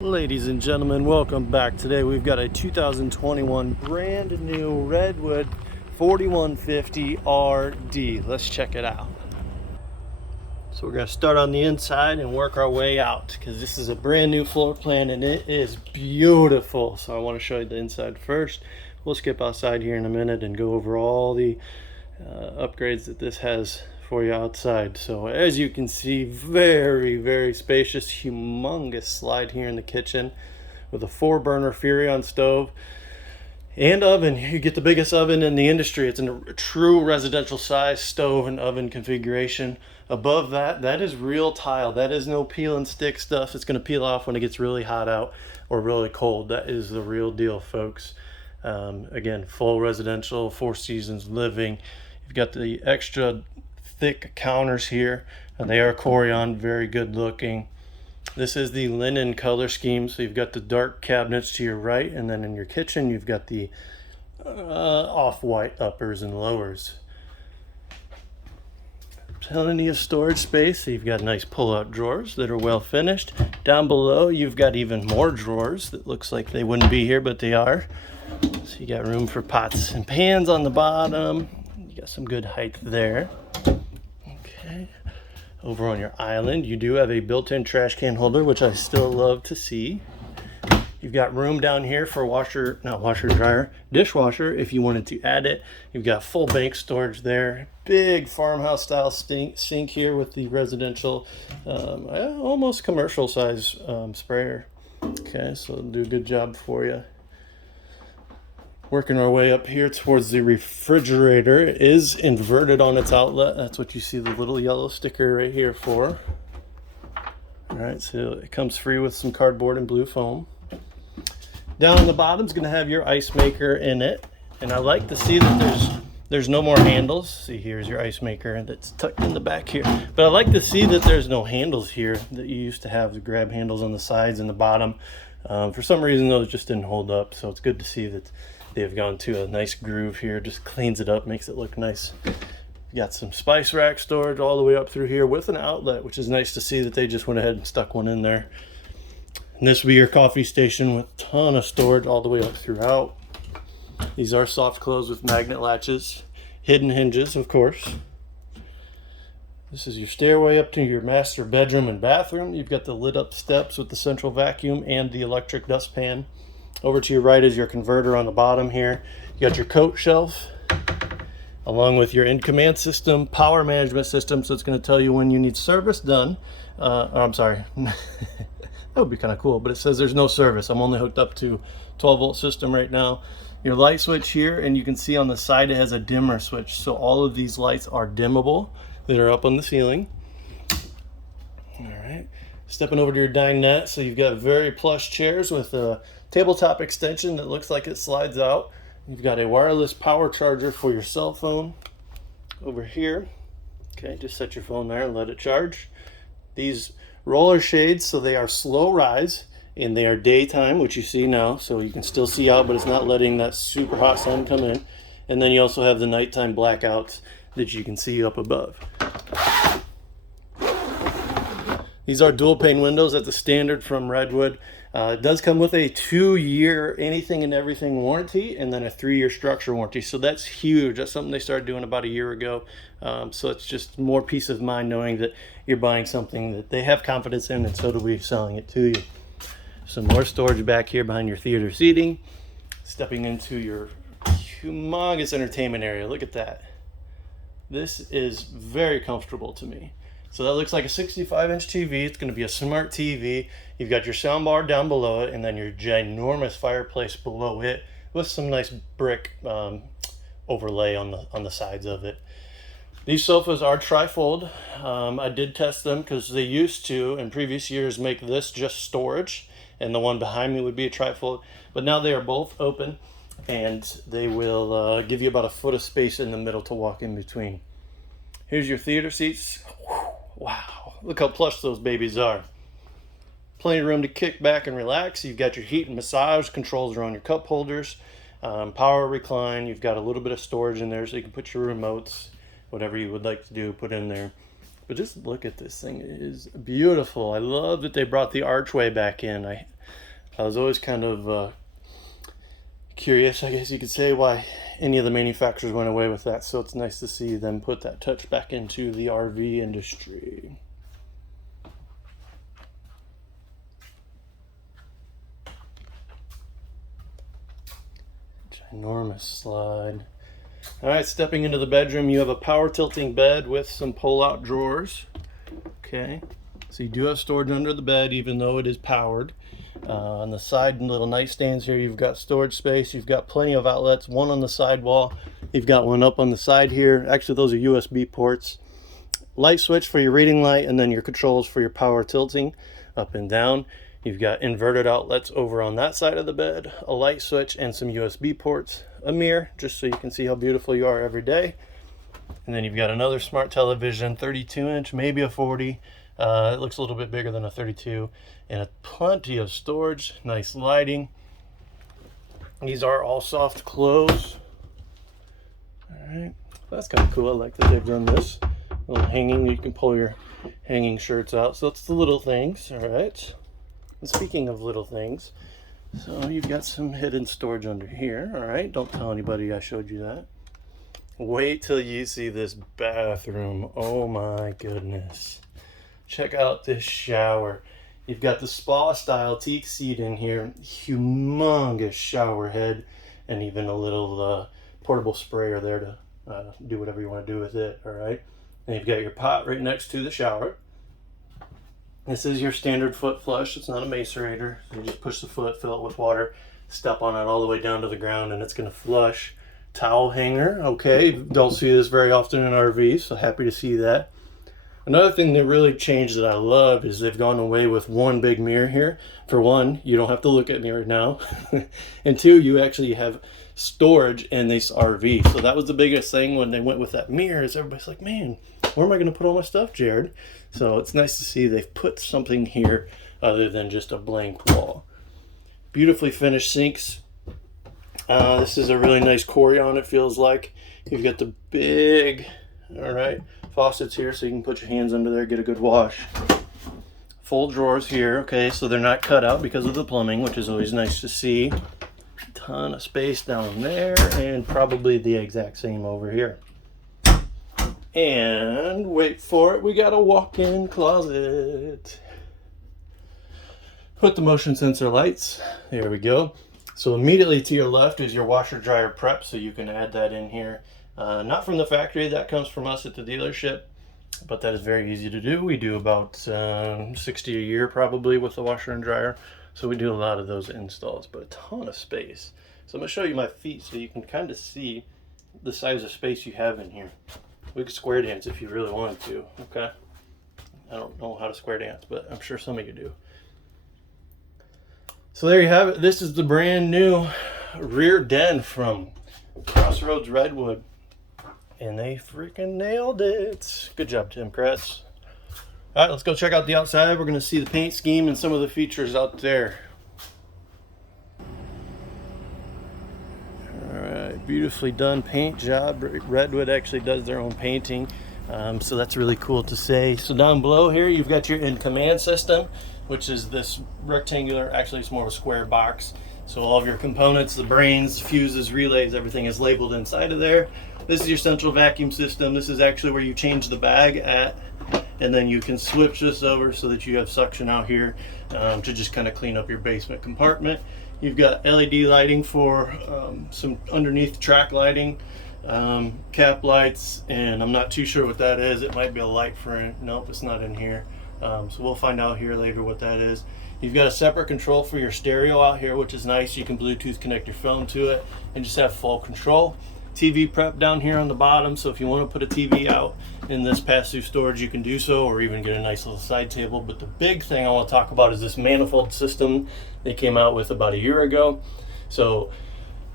Ladies and gentlemen, welcome back. Today we've got a 2021 brand new Redwood 4150RD. Let's check it out. So we're going to start on the inside and work our way out because this is a brand new floor plan and it is beautiful. So I want to show you the inside first. We'll skip outside here in a minute and go over all the upgrades that this has for you outside. So as you can see, very spacious, humongous slide here in the kitchen with a 4-burner Furrion stove and oven. You get the biggest oven in the industry. It's a true residential size stove and oven configuration. Above that is real tile. That is no peel and stick stuff. It's going to peel off when it gets really hot out or really cold. That is the real deal, folks. Again, full residential, 4 seasons living. You've got the extra thick counters here, and they are Corian, very good looking. This is the linen color scheme, so you've got the dark cabinets to your right, and then in your kitchen you've got the off-white uppers and lowers. Plenty of storage space, so you've got nice pull-out drawers that are well finished. Down below you've got even more drawers that looks like they wouldn't be here, but they are. So you got room for pots and pans on the bottom. You got some good height there. Okay. Over on your island, you do have a built-in trash can holder, which I still love to see. You've got room down here for dryer, dishwasher if you wanted to add it. You've got full bank storage there. Big farmhouse style sink here with the residential, almost commercial size sprayer. Okay, so it'll do a good job for you. Working our way up here towards the refrigerator. It is inverted on its outlet. That's what you see the little yellow sticker right here for. All right, so it comes free with some cardboard and blue foam. Down on the bottom is going to have your ice maker in it. And I like to see that there's no more handles. See, here's your ice maker that's tucked in the back here. But I like to see that there's no handles here that you used to have, the grab handles on the sides and the bottom. For some reason, those just didn't hold up. So it's good to see that they've gone to a nice groove here. Just cleans it up, makes it look nice. You got some spice rack storage all the way up through here with an outlet, which is nice to see that they just went ahead and stuck one in there. And this will be your coffee station with a ton of storage all the way up throughout. These are soft close with magnet latches, hidden hinges, of course. This is your stairway up to your master bedroom and bathroom. You've got the lit up steps with the central vacuum and the electric dustpan. Over to your right is your converter on the bottom here. You got your coat shelf along with your in-command system, power management system, so it's going to tell you when you need service done. I'm sorry. That would be kind of cool, but it says there's no service. I'm only hooked up to 12-volt system right now. Your light switch here, and you can see on the side it has a dimmer switch, so all of these lights are dimmable that are up on the ceiling. All right. Stepping over to your dinette, so you've got very plush chairs with a tabletop extension that looks like it slides out. You've got a wireless power charger for your cell phone over here. Okay, just set your phone there and let it charge. These roller shades, so they are slow rise and they are daytime, which you see now, so you can still see out, but it's not letting that super hot sun come in. And then you also have the nighttime blackouts that you can see up above. These are dual pane windows at the standard from Redwood. It does come with a 2-year anything and everything warranty and then a 3-year structure warranty. So that's huge. That's something they started doing about a year ago. So it's just more peace of mind knowing that you're buying something that they have confidence in, and so do we selling it to you. Some more storage back here behind your theater seating. Stepping into your humongous entertainment area. Look at that. This is very comfortable to me. So that looks like a 65-inch TV. It's going to be a smart TV. You've got your sound bar down below it, and then your ginormous fireplace below it with some nice brick overlay on the sides of it. These sofas are trifold. I did test them because they used to, in previous years, make this just storage, and the one behind me would be a trifold. But now they are both open, and they will give you about a foot of space in the middle to walk in between. Here's your theater seats. Wow, look how plush those babies are. Plenty of room to kick back and relax. You've got your heat and massage controls around your cup holders. Power recline. You've got a little bit of storage in there so you can put your remotes, whatever you would like to do, put in there. But just look at this thing. It is beautiful. I love that they brought the archway back in. I was always kind of curious, I guess you could say, why any of the manufacturers went away with that. So it's nice to see them put that touch back into the RV industry. Ginormous slide. All right, stepping into the bedroom, you have a power tilting bed with some pull-out drawers. Okay, so you do have storage under the bed, even though it is powered. On the side little nightstands here, you've got storage space. You've got plenty of outlets, one on the side wall. You've got one up on the side here. Actually, those are USB ports. Light switch for your reading light, and then your controls for your power tilting up and down. You've got inverted outlets over on that side of the bed, a light switch, and some USB ports, a mirror, just so you can see how beautiful you are every day. And then you've got another smart television, 32-inch, maybe a 40. It looks a little bit bigger than a 32, and plenty of storage, nice lighting. These are all soft close. All right, that's kind of cool. I like that they've done this little hanging. You can pull your hanging shirts out. So it's the little things. All right. And speaking of little things, so you've got some hidden storage under here. All right, don't tell anybody I showed you that. Wait till you see this bathroom. Oh my goodness. Check out this shower. You've got the spa style teak seat in here, humongous shower head, and even a little portable sprayer there to do whatever you want to do with it. All right, and you've got your pot right next to the shower. This is your standard foot flush. It's not a macerator. You just push the foot, fill it with water, step on it all the way down to the ground, and it's going to flush. Towel hanger. Okay, don't see this very often in RVs, so happy to see that. Another thing that really changed that I love is they've gone away with one big mirror here. For one, you don't have to look at me right now. And two, you actually have storage in this RV. So that was the biggest thing when they went with that mirror, is everybody's like, man, where am I going to put all my stuff, Jared? So it's nice to see they've put something here other than just a blank wall. Beautifully finished sinks. This is a really nice Corian, it feels like. You've got the big, all right, faucets here so you can put your hands under there, get a good wash. Full drawers here, okay, so they're not cut out because of the plumbing, which is always nice to see. Ton of space down there, and probably the exact same over here. And wait for it, we got a walk-in closet. Put the motion sensor lights, there we go. So immediately to your left is your washer dryer prep, so you can add that in here. Not from the factory, that comes from us at the dealership, but that is very easy to do. We do about 60 a year probably with the washer and dryer, so we do a lot of those installs, but a ton of space. So I'm going to show you my feet so you can kind of see the size of space you have in here. We could square dance if you really wanted to, okay? I don't know how to square dance, but I'm sure some of you do. So there you have it. This is the brand new rear den from Crossroads Redwood. And they freaking nailed it. Good job, Tim Kretz. All right, let's go check out the outside. We're going to see the paint scheme and some of the features out there. All right, beautifully done paint job. Redwood actually does their own painting. So that's really cool to say. So down below here, you've got your in-command system, which is this rectangular, actually it's more of a square box. So all of your components, the brains, fuses, relays, everything is labeled inside of there. This is your central vacuum system. This is actually where you change the bag at, and then you can switch this over so that you have suction out here to just kind of clean up your basement compartment. You've got LED lighting for some underneath track lighting, cap lights, and I'm not too sure what that is. It might be a light for, nope, it's not in here. So we'll find out here later what that is. You've got a separate control for your stereo out here, which is nice. You can Bluetooth connect your phone to it and just have full control. TV prep down here on the bottom, so if you want to put a TV out in this pass-through storage, you can do so, or even get a nice little side table. But the big thing I want to talk about is this manifold system they came out with about a year ago. So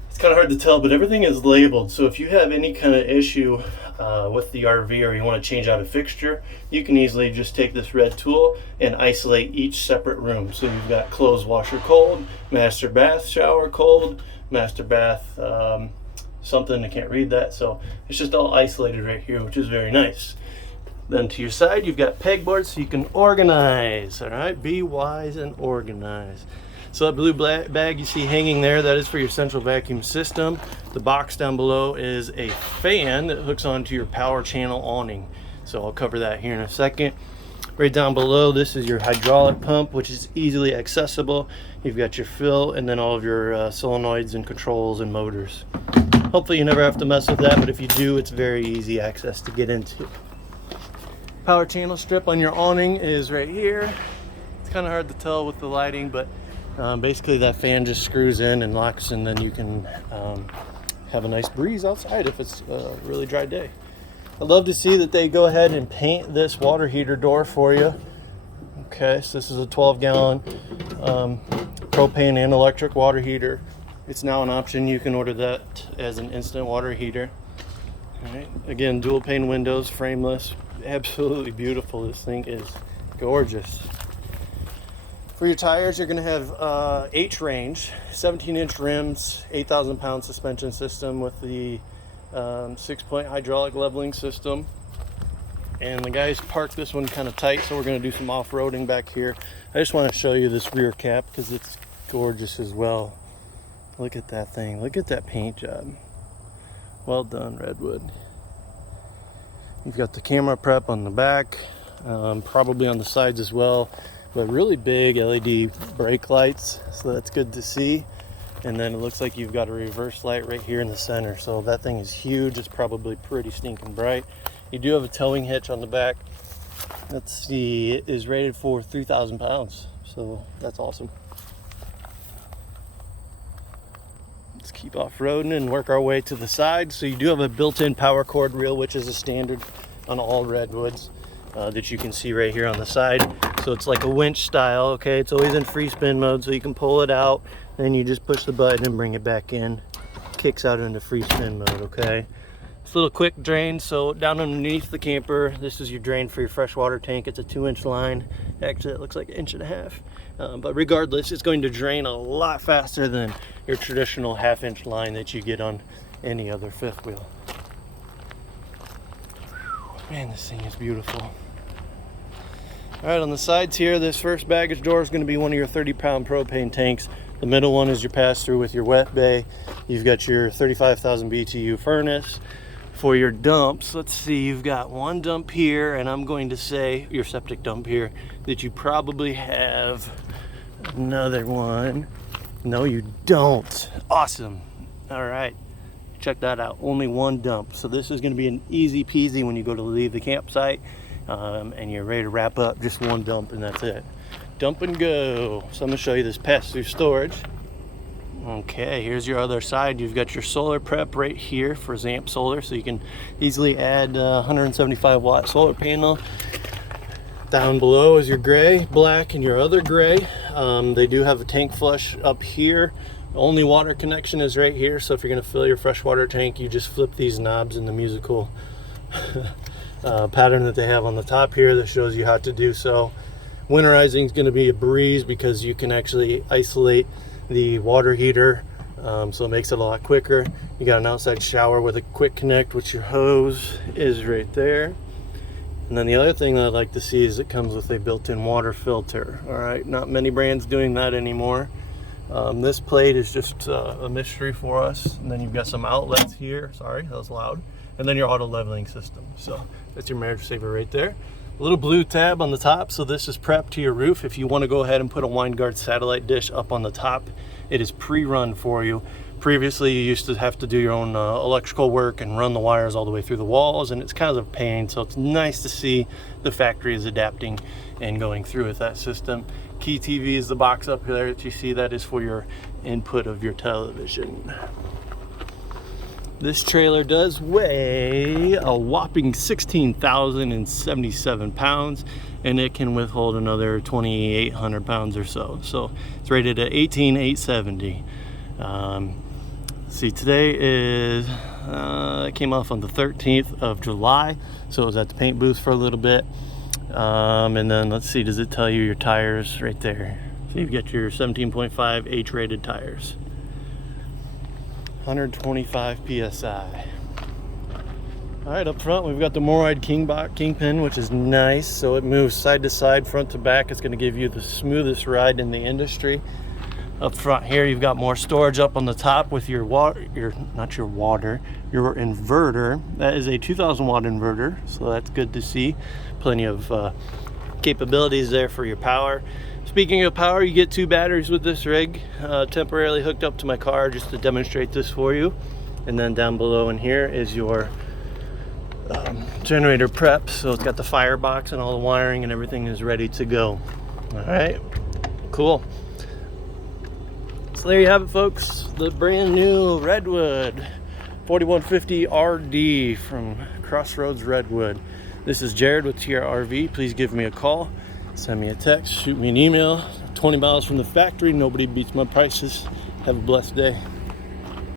it's kind of hard to tell, but everything is labeled. So if you have any kind of issue with the RV, or you want to change out a fixture, you can easily just take this red tool and isolate each separate room. So you've got clothes washer cold, master bath shower cold, master bath something, I can't read that, so it's just all isolated right here, which is very nice. Then to your side, you've got pegboards so you can organize. All right, be wise and organize. So that blue bag you see hanging there, that is for your central vacuum system. The box down below is a fan that hooks onto your power channel awning. So I'll cover that here in a second. Right down below, this is your hydraulic pump, which is easily accessible. You've got your fill and then all of your solenoids and controls and motors. Hopefully you never have to mess with that, but if you do, it's very easy access to get into. Power channel strip on your awning is right here. It's kind of hard to tell with the lighting, but basically that fan just screws in and locks, and then you can have a nice breeze outside if it's a really dry day. I'd love to see that they go ahead and paint this water heater door for you. Okay, so this is a 12-gallon propane and electric water heater. It's now an option. You can order that as an instant water heater. All right. Again, dual pane windows, frameless, absolutely beautiful. This thing is gorgeous. For your tires, you're going to have H-range, 17-inch rims, 8,000-pound suspension system with the 6-point hydraulic leveling system. And the guys parked this one kind of tight, so we're going to do some off-roading back here. I just want to show you this rear cap because it's gorgeous as well. Look at that thing. Look at that paint job. Well done, Redwood. You've got the camera prep on the back, probably on the sides as well, but really big LED brake lights, so that's good to see. And then it looks like you've got a reverse light right here in the center, so that thing is huge. It's probably pretty stinking bright. You do have a towing hitch on the back. Let's see, it is rated for 3,000 pounds, so that's awesome. Let's keep off-roading and work our way to the side. So you do have a built-in power cord reel, which is a standard on all Redwoods that you can see right here on the side. So it's like a winch style, okay? It's always in free spin mode, so you can pull it out, then you just push the button and bring it back in. Kicks out into free spin mode, okay? It's a little quick drain, so down underneath the camper, this is your drain for your freshwater tank. It's a 2-inch line. Actually, it looks like 1.5 inches. But regardless, it's going to drain a lot faster than your traditional 1/2-inch line that you get on any other fifth wheel. Man, this thing is beautiful. All right, on the sides here, this first baggage door is going to be one of your 30-pound propane tanks. The middle one is your pass-through with your wet bay. You've got your 35,000 BTU furnace. For your dumps, let's see, you've got one dump here, and I'm going to say your septic dump here, that you probably have another one. No, you don't. Awesome. All right, check that out. Only one dump. So this is going to be an easy peasy when you go to leave the campsite and you're ready to wrap up. Just one dump and that's it. Dump and go. So I'm going to show you this pass-through storage. Okay, here's your other side. You've got your solar prep right here for Zamp Solar, so you can easily add 175-watt solar panel. Down below is your gray, black, and your other gray. They do have a tank flush up here. The only water connection is right here, so if you're going to fill your freshwater tank, you just flip these knobs in the musical pattern that they have on the top here that shows you how to do so. Winterizing is going to be a breeze because you can actually isolate the water heater, so it makes it a lot quicker. You got an outside shower with a quick connect, which your hose is right there. And then the other thing that I'd like to see is it comes with a built-in water filter. All right, not many brands doing that anymore. This plate is just a mystery for us. And then you've got some outlets here. Sorry, that was loud. And then your auto leveling system. So that's your marriage saver right there. A little blue tab on the top, so this is prep to your roof. If you want to go ahead and put a WineGuard satellite dish up on the top, it is pre-run for you. Previously, you used to have to do your own electrical work and run the wires all the way through the walls, and it's kind of a pain, so it's nice to see the factory is adapting and going through with that system. Key TV is the box up there that you see. That is for your input of your television. This trailer does weigh a whopping 16,077 pounds, and it can withhold another 2,800 pounds or so. So it's rated at 18,870. See, today is, it came off on the 13th of July, so it was at the paint booth for a little bit. And then let's see, does it tell you your tires right there? So you've got your 17.5 H-rated tires. 125 psi. All right, up front we've got the Moride Kingpin, which is nice. So it moves side to side, front to back. It's going to give you the smoothest ride in the industry. Up front here, you've got more storage up on the top with your inverter. That is a 2000 watt inverter, so that's good to see. Plenty of capabilities there for your power. Speaking of power, you get 2 batteries with this rig, temporarily hooked up to my car just to demonstrate this for you. And then down below in here is your generator prep, so it's got the firebox and all the wiring and everything is ready to go. All right, cool. So there you have it, folks, the brand new Redwood 4150RD from Crossroads Redwood. This is Jared with TRRV. Please give me a call, send me a text, shoot me an email. 20 miles from the factory, nobody beats my prices. Have a blessed day.